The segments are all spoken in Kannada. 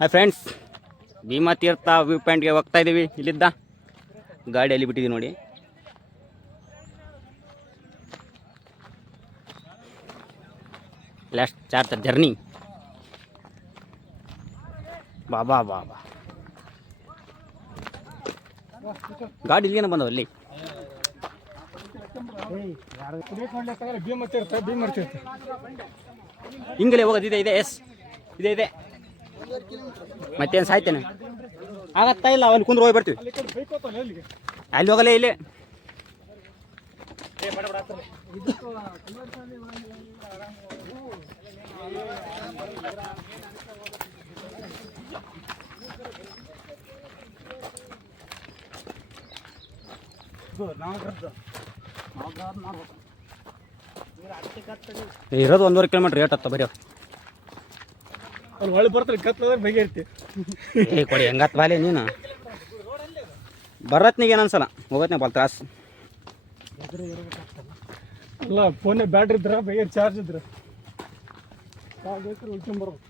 Hi friends, Bhima Teertha view ಪಾಯಿಂಟ್ಗೆ ಹೋಗ್ತಾ ಇದ್ದೀವಿ. ಇಲ್ಲಿದ್ದ ಗಾಡಿಯಲ್ಲಿ ಬಿಟ್ಟಿದ್ದೀವಿ ನೋಡಿ. Last chart journey. ಬಾಬಾ ಬಾಬಾ ಗಾಡಿ ಇಲ್ಲಿಗೇನ ಬಂದವ ಅಲ್ಲಿ. ಹಿಂಗಲೇ ಹೋಗೋದು. ಇದೆ ಇದೆ ಎಸ್ ಇದೆ ಇದೆ. ಮತ್ತೇನು ಸಾಯ್ತೇನೆ ಆಗತ್ತಾ ಇಲ್ಲ. ಅಲ್ಲಿ ಕುಂದ್ರೆ ಹೋಗಿ ಬರ್ತೀವಿ. ಅಲ್ಲಿ ಹೋಗಲೇ ಇಲ್ಲಿ. ಇರೋದು 1.5 ಕಿಲೋಮೀಟ್ರ್ ರೇಟ್ ಹತ್ತ ಬರೀ. ಅವ್ರು ಹೊಳೆ ಬರ್ತಾರೆ ಗತ್ತದ ಬಗೆ ಇರ್ತಿ. ಏ ಕೊಡಿ ಹೆಂಗತ್ ಬಾಲೆ ನೀನು. ಬರತ್ನಿಗೆ ಏನು ಅನ್ಸಲ್ಲ, ಹೋಗತ್ನೇ ಭಾಳ ತ್ರಾಸು. ಅಲ್ಲ ಫೋನೇ ಬ್ಯಾಟ್ರಿ ಇದ್ರ ಬಗೆ ಚಾರ್ಜ್ ಇದ್ರ ಉಳ್ಕೊಂಬರ್ಬೇಕು.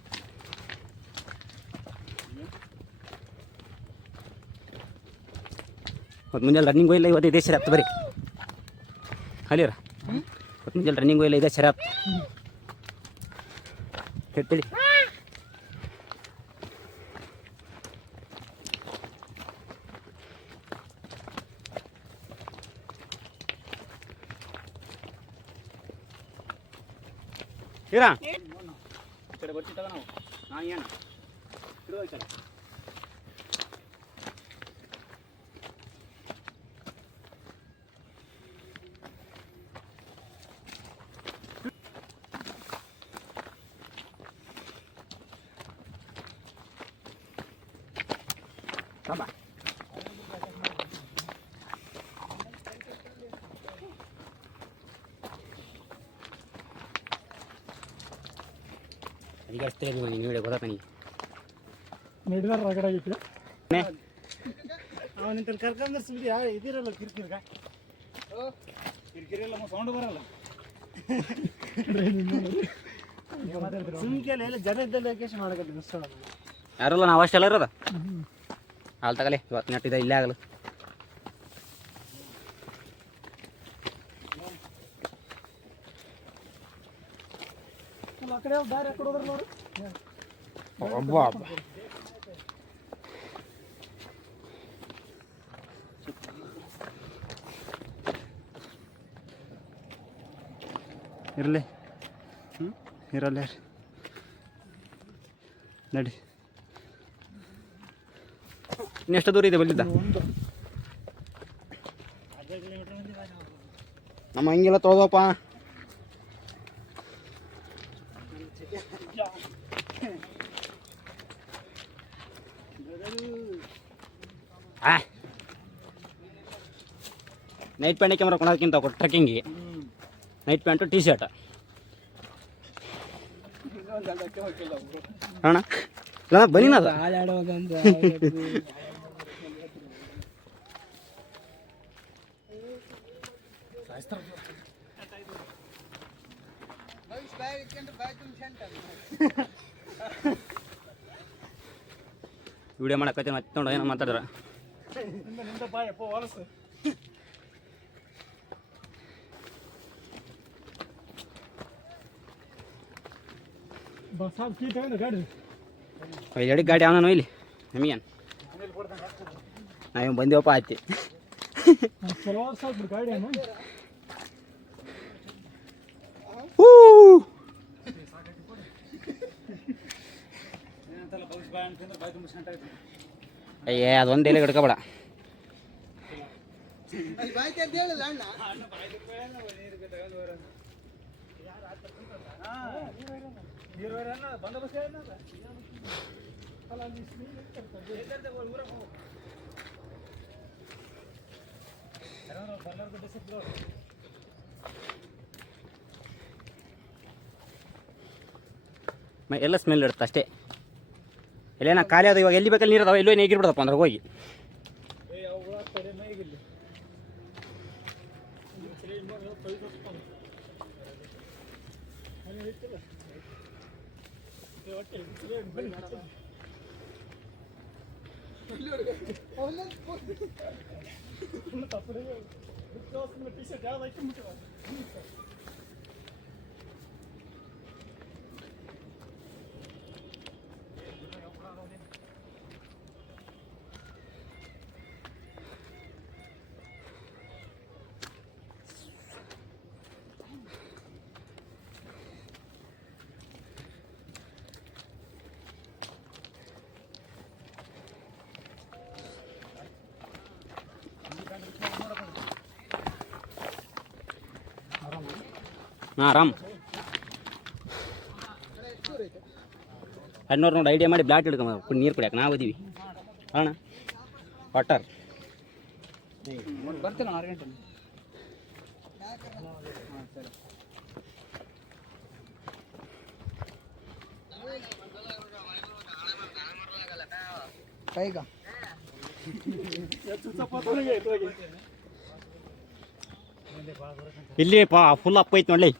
ಮತ್ತು ಮುಂಜಾನೆ ರನ್ನಿಂಗ್ ಹೋಗಿಲ್ಲ. ಇವತ್ತು ಇದೇ ಸರಿ ಹತ್ತು ಬರೀ ಅಲ್ಲಿರ. ಮತ್ತು ಮುಂಜಾನೆ ರನ್ನಿಂಗ್ ಹೋಗಿಲ್ಲ, ಇದೇ ಸರಿ ಹತ್ತು ಹೇಳ್ತೀವಿ. ಇರಾ ಈ ಕಡೆ ಬರ್ತಿತ್ತವ ನಾವು. ನಾನು ಏನು ಇರೋ ಈ ಕಡೆ. ಬಾ ಅದಕ್ಕೆ ಅಷ್ಟೇ ನೀನು ವಿಡಿಯೋ ಗೊತ್ತಾ ನನಗೆ. ನಡೆದಾರ ರಗಡ ಆಗೈತಿ. ಅವನಿಂತ ಕರ್ಕೊಂಡ್ರೆ ಸುದ್ದಿ ಇದಿರಲ್ಲ ಕಿರಿಕಿರ್ಗ ಕಿರಿಕಿರಿ ಎಲ್ಲ ಸೌಂಡ್ ಬರಲ್ಲ. ಸುಮ್ಕೆಲ್ಲ ಎಲ್ಲ ಜನ ಇದ್ದಲ್ಲಿ ಲೊಕೇಶನ್ ಮಾಡಕತ್ತೀನಿ ಅಷ್ಟ. ಯಾರಲ್ಲ ನಾವು ಅಷ್ಟೆಲ್ಲ ಇರೋದ. ಹಾಲು ತಗಲಿ ಇವತ್ತು ನೆಟ್ಟಿದೆ ಇಲ್ಲೇ ಆಗಲ್ಲ. ಆ ಕಡೆ ದಾರಿ ಆ ಕಡೆ ಹೋದ್ರೆ ನೋಡು. ಇರಲಿ ಇರಲ್ಲ ನಡಿ. ಇನ್ನೆಷ್ಟು ದೂರ ಇದೆ ಬಲ್ಲಿದ್ದ? ನಮ್ಮ ಹಂಗೆಲ್ಲ ತೊಳೆದಪ್ಪ. ನೈಟ್ ಪ್ಯಾಂಟ್ ಕ್ಯಾಮ್ರಾ ಕೊಡೋದಕ್ಕಿಂತ ಟ್ರೆಕ್ಕಿಂಗಿಗೆ ನೈಟ್ ಪ್ಯಾಂಟು ಟಿ ಶರ್ಟ್ ಅಣ್ಣ. ಇಲ್ಲ ಬನ್ನಿ ನದ ವಿಡಿಯೋ ಮಾಡಕತ್ತೆ. ಮತ್ತೆ ನೋಡ ಏನೋ ಮಾತಾಡ್ರ. ಎಡಿ ಗಾಡಿ ಅವನ ಇಲ್ಲಿ ನಮಗೇನು ನಾವೇನು ಬಂದೇವಪ್ಪ ಆಯ್ತು. ಅಯ್ಯೇ ಅದೊಂದು ಎಲೆ ಹಿಡ್ಕೊಬೇಡ. ಎಲ್ಲ ಸ್ಮೆಲ್ ಇಡುತ್ತೆ ಅಷ್ಟೇ. ಎಲ್ಲೇನ ಖಾಲಿ ಅದು. ಇವಾಗ ಎಲ್ಲಿ ಬೇಕಲ್ಲಿ ನೀರು ಅದಾವ, ಎಲ್ಲೋ ನೇಗಿರ್ಬಿಡದಪ್ಪ ಅಂದ್ರೆ ಹೋಗಿ. ಹಾಂ ಆರಾಮ್ 200 ನೋಡಿ ಐಡಿಯಾ ಮಾಡಿ ಬ್ಲಾಟ್ ಹಿಡ್ಕೊಂಬ ನೀರು ಕುಡಿಯಕ್ಕೆ ನಾವು ಇದೀವಿ ಅಣ್ಣ ವಾಟರ್ ಬರ್ತೀನಿ 6 ಗಂಟೆ ಕೈಗ ಇಲ್ಲಿ ಫುಲ್ ಅಪ್ ಐತಿ ನೋಡ್ಲಿ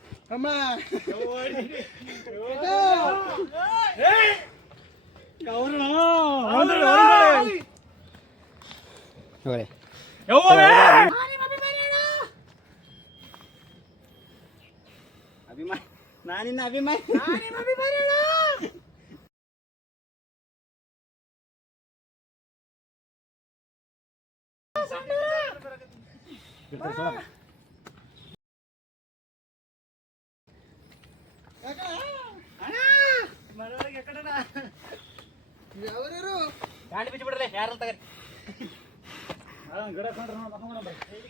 ಅಭಿಮಾನಿ ನಾನಿನ್ನ ಅಭಿಮಾನಿ ಗಾಡಿ ಬಿಚ್ಚಿ ಬಿಡ್ರಿ ಯಾರು ತಗರಿ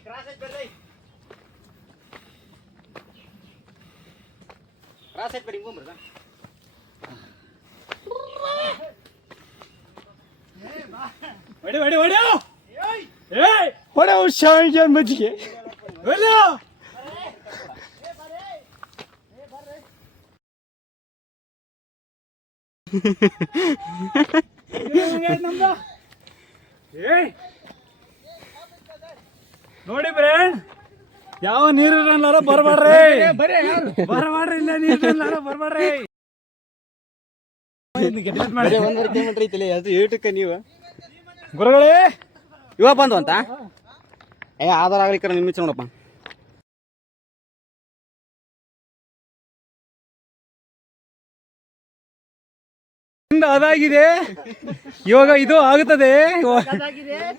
ಕ್ರಾಸ್ ಐತಿ ಬರ್ರಿ ಕ್ರಾಸ್ ಐತಿ ಬರ್ರಿ ಹಿಂಗೊಂಬ್ರದ ಹೊಡೆ ಶಾವಿಗೆ ಮಜ್ಜಿಗೆ ನೋಡಿ ಫ್ರೆಂಡ್ ಯಾವ ನೀರು ಬರ್ಬೇಡ್ರಿ ಬರ್ಬೇಡ್ರಿ ಇಲ್ಲ ನೀರು ಬರ್ಬೇಡ್ರಿ 1 ಕಿಲೋಮೀಟರ್ ಐತಿಲ್ಲ ಅದು ಏಟಕ್ಕೆ ನೀವು ಗುರುಗಳೇ ಇವಾಗ ಬಂದು ಅಂತ ಆಧಾರ ಆಗ್ಲಿಕ್ಕೆ ನಿಮ್ಮಿಚ್ಚ ನೋಡಪ್ಪ ಅದಾಗಿದೆ ಇವಾಗ ಇದು ಆಗುತ್ತದೆ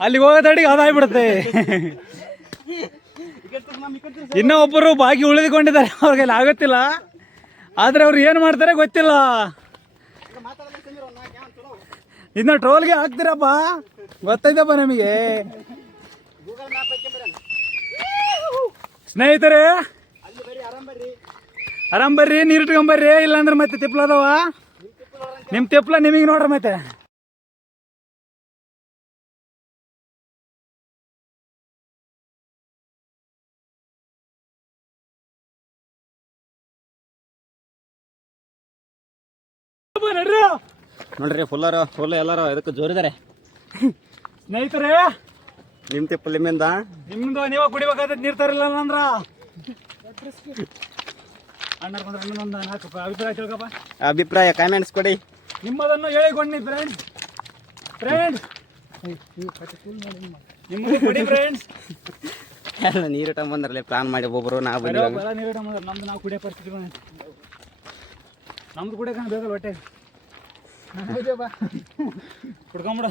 ಅಲ್ಲಿಗೆ ಹೋಗೋದಡಿಗೆ ಅದಾಗ್ಬಿಡುತ್ತೆ ಇನ್ನೂ ಒಬ್ಬರು ಬಾಕಿ ಉಳಿದುಕೊಂಡಿದ್ದಾರೆ ಅವ್ರಿಗೆಲ್ಲ ಆಗುತ್ತಿಲ್ಲ ಆದ್ರೆ ಅವ್ರು ಏನು ಮಾಡ್ತಾರೆ ಗೊತ್ತಿಲ್ಲ ಇನ್ನು ಟ್ರೋಲ್ಗೆ ಹಾಕ್ತೀರಪ್ಪ ಗೊತ್ತೈತಪ್ಪ ನಮಗೆ ಸ್ನೇಹಿತರೆ ಆರಾಮ್ ಬರ್ರಿ ನೀರು ಇಟ್ಕೊಂಬರ್ರಿ ಇಲ್ಲಾಂದ್ರೆ ಮತ್ತೆ ತಿಪ್ಲ ಅದಾವ ನಿಮ್ಮ ತಿಪ್ಲ ನಿಮಗೆ ನೋಡ್ರಿ ಮತ್ತೆ ನೋಡ್ರಿ ಫುಲ್ ಎಲ್ಲಾರು ಇದಕ್ಕೆ ಜೋರಿದ್ದಾರೆ ಸ್ನೇಹಿತರೆ ನಿಮ್ ತಿಪ್ಪಲ್ ನಿಮ್ಮಿಂದ ನಿಮ್ದು ನೀವ ಕುಡಿಬೇಕಾದ ನೀರ್ ತರಿಲ್ಲ ಅಂದ್ರ ಅಣ್ಣರ್ ಬಂದ್ರೆ ಇನ್ನೊಂದು ನಾಲ್ಕು ಅಭಿಪ್ರಾಯ ತಿಳ್ಕಪ್ಪ ಅಭಿಪ್ರಾಯ ಕಾಮೆಂಟ್ಸ್ ಕೊಡಿ ನಿಮ್ಮದನ್ನು ಹೇಳಿಕೊಂಡಿ ಫ್ರೆಂಡ್ಸ್ ನಿಮ್ಮದು ಕೊಡಿ ಫ್ರೆಂಡ್ಸ್ ಎಲ್ಲ ನೀರು ಬಂದ್ರಲ್ಲ ಪ್ಲಾನ್ ಮಾಡಿ ಒಬ್ಬರು ನಾವು ಬಂದಿವಾಗ ನೀರು ನಮ್ದು ನಾವು ಕುಡಿಯೋ ಪರಿಸ್ಥಿತಿ ನಮ್ದು ಕುಡಿಯಕ ಬೇಕಲ್ಲ ಹೊಟ್ಟೆ ಕುಡ್ಕೊಂಬಿಡ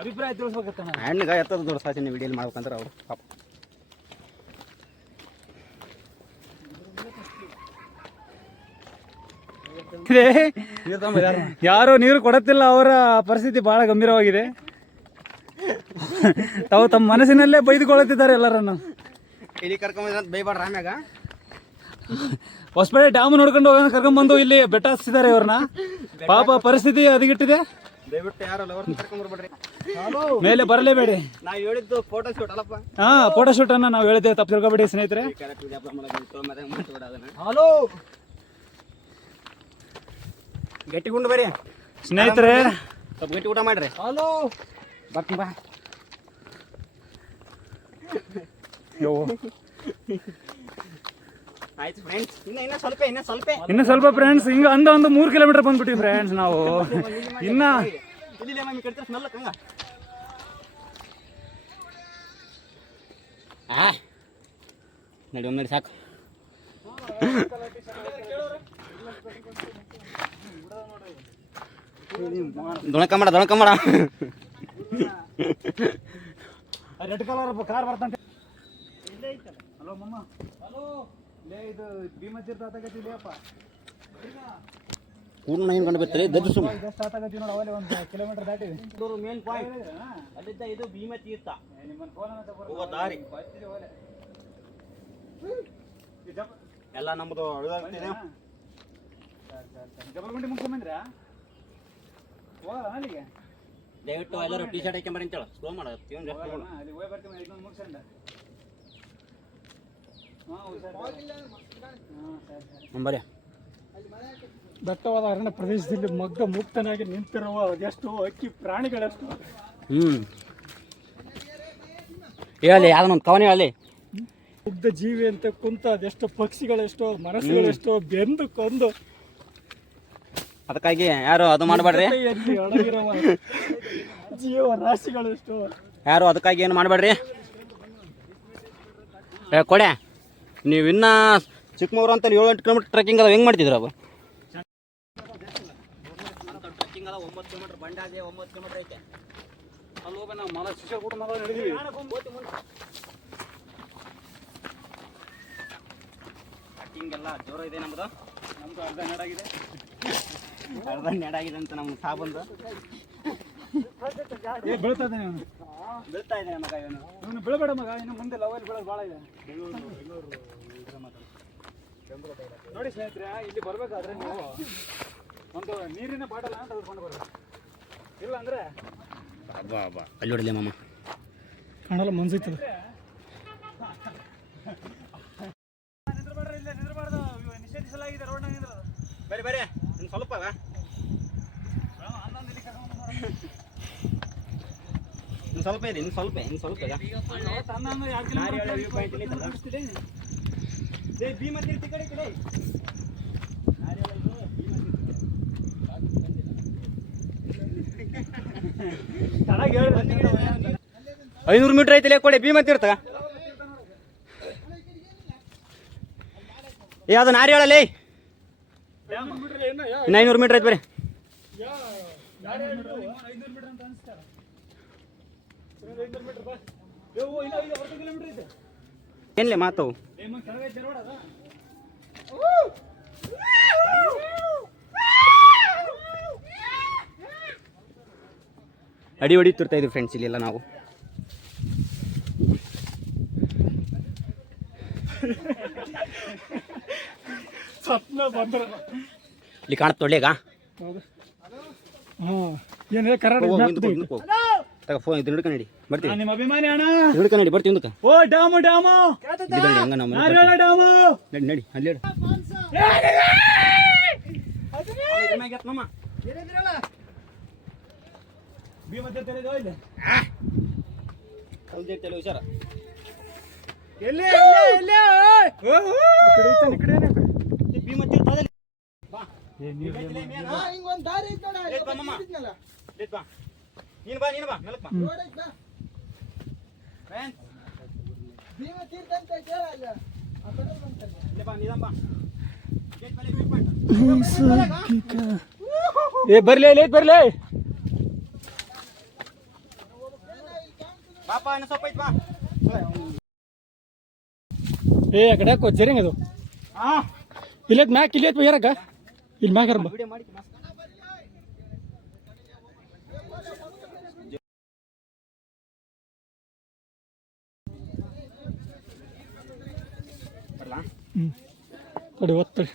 ಅಭಿಪ್ರಾಯ ತಿಳಿಸ್ಬೇಕತ್ತ ಹಣ್ಣಿಗ ಎತ್ತದ ದೊಡ್ಡ ಸಾಚಿನ ವಿಡಿಯೋ ಮಾಡ್ಬೇಕಂದ್ರೆ ಅವರು ಪಾಪ ಯಾರೋ ನೀರು ಕೊಡತ್ತಿಲ್ಲ ಅವರ ಪರಿಸ್ಥಿತಿ ಬಹಳ ಗಂಭೀರವಾಗಿದೆ ತಾವು ತಮ್ಮ ಮನಸ್ಸಿನಲ್ಲೇ ಬೈದುಕೊಳ್ಳುತ್ತಿದ್ದಾರೆ ಎಲ್ಲರನ್ನು ಇಲ್ಲಿ ಕರ್ಕೊಂಡ್ ಬೈಬಾಡ್ರ ಆಮ್ಯಾಗ ಹೊಸಪೇಟೆ ಡ್ಯಾಮ್ ನೋಡ್ಕೊಂಡು ಹೋಗೋಣ ಕರ್ಕೊಂಡ್ಬಂದು ಇಲ್ಲಿ ಬೆಟ್ಟ ಹಚ್ತಿದ್ದಾರೆ ಇವ್ರನ್ನ ಪಾಪ ಪರಿಸ್ಥಿತಿ ಹದಗೆಟ್ಟಿದೆ ದಯವಿಟ್ಟು ಯಾರಲ್ಲ ಅವ್ರನ್ನ ಕರ್ಕೊಂಡ್ಬರ್ಬೇಡ್ರಿ ಮೇಲೆ ಬರಲೇಬೇಡಿ ನಾವು ಹೇಳಿದ್ದು ಫೋಟೋ ಶೂಟ್ ಅಲ್ಲಪ್ಪ ಫೋಟೋ ಶೂಟ್ ಅನ್ನ ನಾವು ಹೇಳಿದ್ದೇವೆ ತಪ್ಪು ತಿಳ್ಕೊಬೇಡಿ ಸ್ನೇಹಿತರೆ ಹಲೋ ಗಟ್ಟಿ ಗುಂಡು ಬರ್ರಿ ಸ್ನೇಹಿತರೆ ಸ್ವಲ್ಪ ಗಟ್ಟಿ ಊಟ ಮಾಡ್ರಿ ಹಲೋ ಬರ್ತೀನಿ ಬಾ ಆಯ್ತು ಫ್ರೆಂಡ್ಸ್, ಇನ್ನ ಸ್ವಲ್ಪ ಇನ್ನು ಸ್ವಲ್ಪ ಫ್ರೆಂಡ್ಸ್, ಹಿಂಗ ಒಂದು 3 ಕಿಲೋಮೀಟರ್ ಬಂದ್ಬಿಟ್ಟಿವಿ ಫ್ರೆಂಡ್ಸ್ ನಾವು. ಇನ್ನ ಇಲ್ಲಿ ಮಮ್ಮಿ ಕಟ್ತಾರೆ ಸ್ಮೆಲ್ಲಕ್ ಹಂಗ. ನಡಿ ಸಾಕು. ದೊಣಕ ಮಾಡ ರೆಡ್ ಕಲರ್ ಕಾರ್ ಬರ್ತಂತೆ. ಹಲೋ ಮಮ್ಮ, ಹಲೋ ಲೇ, ಇದು ಭೀಮತೀರ್ಥ ಆತಾಗತ್ತಿದೆಯಪ್ಪ. ಕೂರ್ನ ಏನು ಕಂಡು ಬರ್ತಾರೆ ದಜ್ಜು ಸುಮ್ಮ ಜಸ್ಟ್ ಆತಾಗತ್ತಿ ನೋಡಿ. ಅವಲ್ಲಿ 1 ಕಿಲೋಮೀಟರ್ ದಾಟಿವಿ. ಮೇನ್ ಪಾಯಿಂಟ್ ಅಲ್ಲಿದ್ದ ಇದು ಭೀಮತೀರ್ಥ. ನಿಮ್ಮನ್ನ ಫೋನ್ ಹೋಗೋ ದಾರಿ ಎಲ್ಲ ನಮ್ಮದು ಜಬಲ್ಗುಂಡಿ ಮುಗ್ಕೊಂಬಂದ್ರ ಹೋಗಲ್ಲ ಅಲ್ಲಿಗೆ. ದಯವಿಟ್ಟು ಎಲ್ಲರೂ ಟೀ ಶರ್ಟ್ ಹಾಕೊಂಬರಿ ಅಂತೇಳ ಸ್ಲೋ ಮಾಡ ಅಲ್ಲಿ ಹೋಗಿ ಬರ್ತೀವಿ. ಇದೊಂದು ಮುಗಿಸಂಡ ನಂಬರಿ. ದಟ್ಟವಾದ ಅರಣ್ಯ ಪ್ರದೇಶದಲ್ಲಿ ಮಗ್ಗ ಮುಕ್ತನಾಗಿ ನಿಂತಿರುವ ಅದೆಷ್ಟು ಅಕ್ಕಿ ಪ್ರಾಣಿಗಳೆಷ್ಟು. ಹೇಳಿ ಯಾವ್ದೊಂದು ಕವನ ಹೇಳಿ. ಮುಗ್ಧ ಜೀವಿ ಅಂತ ಕುಂತ ಅದೆಷ್ಟು ಪಕ್ಷಿಗಳೆಷ್ಟೋ, ಮನಸ್ಸುಗಳೆಷ್ಟೋ ಬೆಂದು ಕೊಂದು. ಅದಕ್ಕಾಗಿ ಯಾರು ಅದು ಮಾಡಬೇಡ್ರಿ. ಒಳಗಿರುವ ಜೀವ ರಾಶಿಗಳೆಷ್ಟು. ಯಾರು ಅದಕ್ಕಾಗಿ ಏನು ಮಾಡಬೇಡ್ರಿ. ಕೊಡೆ ನೀವು ಇನ್ನ ಚಿಕ್ಕಮಗಳೂರು ಅಂತ 7-8 ಕಿಲೋಮೀಟರ್ ಟ್ರೆಕ್ಕಿಂಗ್ ಅದ ಹೆಂಗೆ ಮಾಡ್ತಿದ್ರು ಅವು? ಟ್ರೆಕ್ಕಿಂಗ್ ಅದ 9 ಕಿಲೋಮೀಟರ್ ಬಂಡಾಗೆ 9 ಕಿಲೋಮೀಟರ್ ಐತೆ. ಅಲ್ಲಿ ಹೋಗಿ ನಾವು ಮಲ ಶಿಕ್ಷೆ ಕೂಡ ನಡೆದೀವಿ. ಟ್ರೆಕ್ಕಿಂಗ್ ಎಲ್ಲ ಜೋರ ಇದೆ ನಮ್ದು ಅರ್ಧ ನೆಡಾಗಿದೆ ಅಂತ ನಮ್ಗೆ ಸಾಬಂದು ಬೀಳ್ತದೆ. ಬೀಳ್ತಾ ಇದೆ ಮಗ. ಇವನು ಬೀಳಬೇಡ ಮಗ, ಇನ್ನು ಮುಂದೆ ಲವಲ್ ಬೀಳೋದು ಭಾಳ ಇದೆ. ನೋಡಿ ಸ್ನೇಹಿತರೆ, ಇಲ್ಲಿ ಬರ್ಬೇಕಾದ್ರೆ ನೀವು ಒಂದು ನೀರಿನ ಬಾಟಲ್ ಅಂತ ತೆಗೆದುಕೊಂಡು ಬರ್ಬೇಕು. ಇಲ್ಲ ಅಂದ್ರೆ ಅಲ್ಲಿ ಹೊಡಲಿ ಮಾಮ ಕಾಣಲ್ಲ, ಮನ್ಸೈತದ. ನಿಷೇಧಿಸಲಾಗಿದೆ ರೋಡ್ನಾಗ ನಿಂದ್ರೋದು. ಬರೀ ಇನ್ನು ಸ್ವಲ್ಪ ಇನ್ನು ಸ್ವಲ್ಪ ಭೀಮತೀರ್ಥ ಕಡೆ 500 ಮೀಟರ್ ಐತಿಲ್ಲ ಕೊಡಿ ಭೀಮತೀರ್ಥ. ಯಾವ್ದು ನಾರಿಯಾಳಲ್ಲಿ ಇನ್ನು 500 ಮೀಟರ್ ಐತೆ ಬರೀ. ಏನ್ಲೇ ಮಾತು ಅಡಿ ಹೊಡಿತಿರ್ತಾ ಇದ್ವಿ ಫ್ರೆಂಡ್ಸ್ ಇಲ್ಲೆಲ್ಲ ನಾವು. ಇಲ್ಲಿ ಕಾಣುತ್ತೆ ಒಳ್ಳೆಗ ಫೋನ್ ಇದು ಹಿಡ್ಕೊಂಡು ನಡಿ ಬರ್ತೀವಿ. ನಿಮ್ಮ ಅಭಿಮಾನಿ ಅಣ್ಣ ಹಿಡ್ಕೊಂಡು ನಡಿ ಬರ್ತೀವಿ. ಮುಂದಕ್ಕೆ ಓ ಡ್ಯಾಮು ಹಂಗ ನಮ್ಮ ನಡಿ ನಡಿ ಅಲ್ಲಿ ಹುಷಾರ. ನೀನು ಬಾ ಮೆಲಕ್ ಬಾ. ಬರ್ಲಿ ಬರ್ಲಿ ಪಾಪ ಇನ್ನು ಸ್ವಲ್ಪ ಐತ್ ಬಾ. ಏ ಆ ಕಡೆ ಯಾಕೋ ಜರಿಂಗ್ ಅದು ಇಲ್ಲತ್ ಮ್ಯಾಕ್ ಇಲ್ಲಿ ಯಾರಕ್ಕ ಇಲ್ಲಿ ಮ್ಯಾಗ ವಿಡಿಯೋ ಮಾಡಿ ಕಡೆ ಒತ್ತಡಿ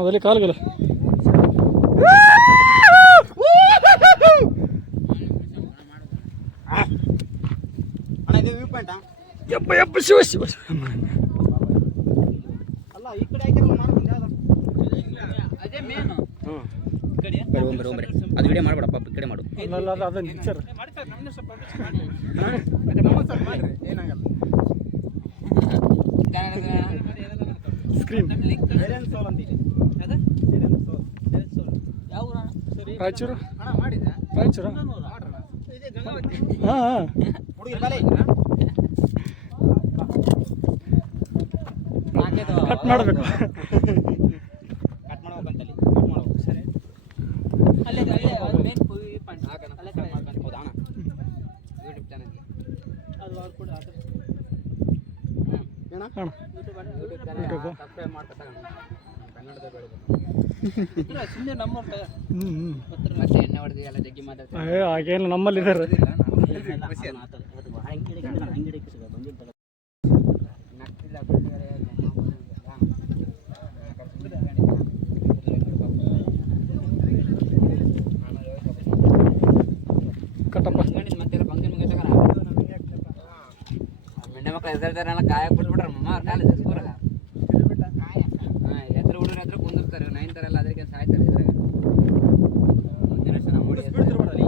ಅದರಲ್ಲಿ ಕಾಲುಗಲ್ಲ ಯಪ್ಪ ಯಪ್ಪ ಶಿವ ಶಿವ ಅಲ್ಲ ಈ ಕಡೆ ಹಾಕಿರಲ್ಲ ಅದೇ ಮೇನು. ಬರ್ರಿ ಅದು ವಿಡಿಯೋ ಮಾಡ್ಬೇಡಪ್ಪ ಈ ಕಡೆ ಮಾಡು ಅದು ನೇಚರ್ ಸ್ಕ್ರೀನ್ ರಾಯಚೂರು ರಾಯಚೂರು ಹಾಂ ಕಟ್ ಮಾಡಬೇಕು ಕಟ್ ಮಾಡ್ಬೇಕಂತಲ್ಲಿ ಕಟ್ ಮಾಡ್ಬೇಕು ಸರಿ ಅಲ್ಲೇ ಮೇನ್ ಪಾಯಿಂಟ್ ಹೌದಾ ಯೂಟ್ಯೂಬ್ ಚಾನಲ್ಗೆ ಅದು ಕೂಡ ಅಣ್ಣ ಸಬ್ಸ್ಕ್ರೈಬ್ ಮಾಡ್ತಾರೆ ಕನ್ನಡದ ಬೆಳಗ್ಗೆ ಸುಮ್ಮನೆ ನಮ್ಮವ್ರ ಮತ್ತೆ ಎಣ್ಣೆ ಹೊಡೆದು ಎಲ್ಲ ಜಗ್ಗಿ ಮಾತಾಡ್ತಾರೆ ಅಯ್ಯೋ ಹಾಗೇನು ನಮ್ಮಲ್ಲಿ ಇದ್ದಾರೆ ಕಟ್ಟಪ್ಪ ಮತ್ತೆ ಫಂಕ್ಷನ್ ಮುಗಿತಾರ ಮೆಂಡೆ ಮಕ್ಕಳು ಎದುರ್ತಾರಲ್ಲ ಕಾಯಕ್ಕೆ ಬಿಟ್ಬಿಟ್ರೆ ಮಮ್ಮ ಅವ್ರ ಕಾಲೇಜ್ ಸ್ಕೂರಾಗ ಹಾಂ ಎದ್ರ ಹುಡುಗರ ಹತ್ರ ಕುಂದಿರ್ತಾರೆ ನೈನ್ತಾರಲ್ಲ ಅದಕ್ಕೆ ಸಾಯ್ತಾರೆ ಇದ್ರಾಗ ಮುಂದಿನ ವರ್ಷ ನಮ್ಮ ಹುಡುಗಿ ನೋಡ್ರಿ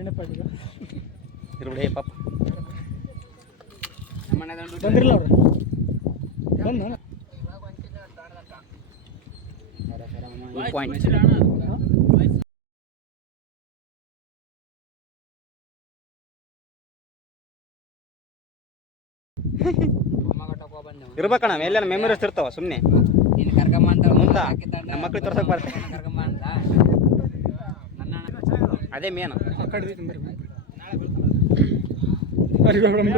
ಎಣ್ಣೆ ಪ್ಯಾಟಿಗೆ ಇರ್ಬಿಡಿ ಪಾಪ ನಮ್ಮನೆ ಬಂದಿರಲ್ಲ ಅವ್ರು ಬಂದ ಪಾಯಿಂಟ್ ಇರ್ಬೇಕಣ್ಣ ಎಲ್ಲ ಮೆಮೊರೀಸ್ ಇರ್ತಾವ ಸುಮ್ಮನೆ ನೀನು ಕರ್ಕೊಂಬ ಅಂತ ಮುಂದ ನಮ್ಮ ಮಕ್ಳಿಗೆ ತೋರ್ಸಕ್ ಬರ್ತೇನೆ ಕರ್ಕೊಂಬ ಅಂತ ಅದೇ ಮೇನ್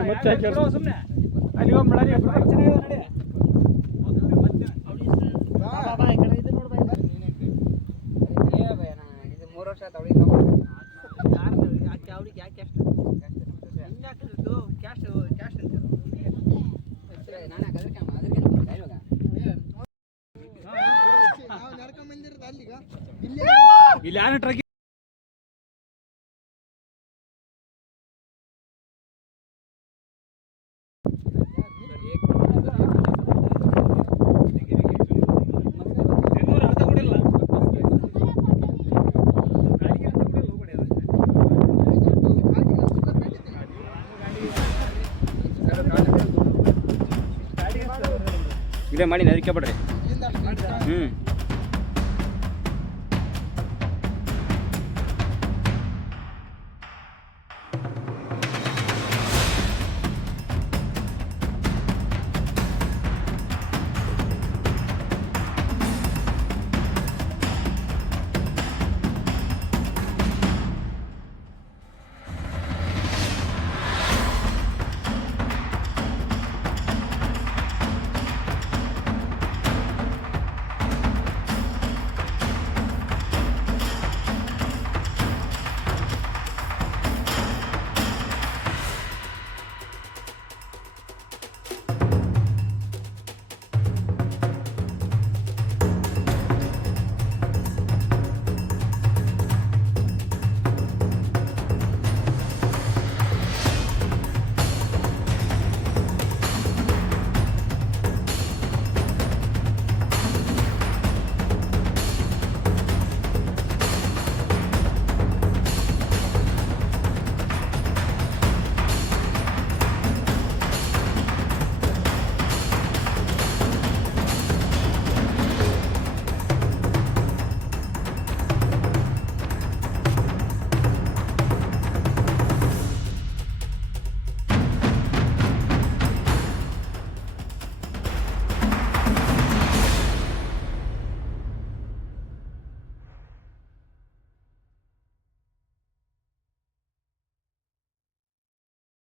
ಮತ್ತೆ ಸುಮ್ಮನೆ ಅಲ್ಲಿ ಹೋಗಿ ಇದು 3 ವರ್ಷ ಆಯ್ತು ಅವಳಿಗೆ ಅವ್ರಿಗೆ ಯಾಕೆ ಕ್ಯಾಶ್ ನಾನೇ ಅದಕ್ಕೆ ಇಲ್ಲಿ ಯಾರು ಟ್ರಕ್ ಇದೇ ಮಾಡಿ ಅದಕ್ಕೆ ಬಿಡ್ರಿ